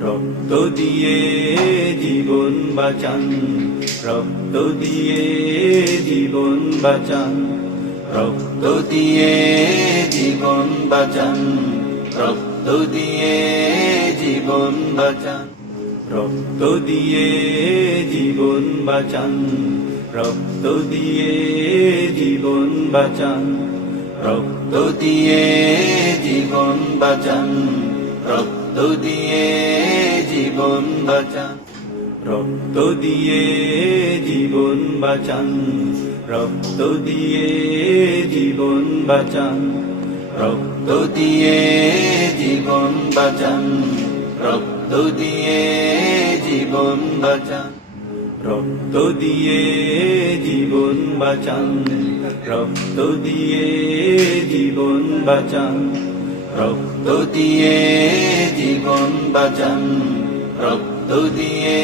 রক্ত দিয়ে জীবন বাঁচান রক্ত দিয়ে জীবন বাঁচান রক্ত দিয়ে জীবন বাঁচান রক্ত দিয়ে জীবন বাঁচান রক্ত দিয়ে জীবন বাঁচান রক্ত দিয়ে জীবন বাঁচান রক্ত দিয়ে জীবন বাঁচান। রক্ত দিয়ে জীবন বাঁচান, রক্ত দিয়ে জীবন বাঁচান, রক্ত দিয়ে জীবন বাঁচান, রক্ত দিয়ে জীবন বাঁচান, রক্ত দিয়ে জীবন বাঁচান, রক্ত দিয়ে জীবন বাঁচান, রক্ত দিয়ে জীবন বাঁচান। রক্ত দিয়ে জীবন বাঁচান রক্ত দিয়ে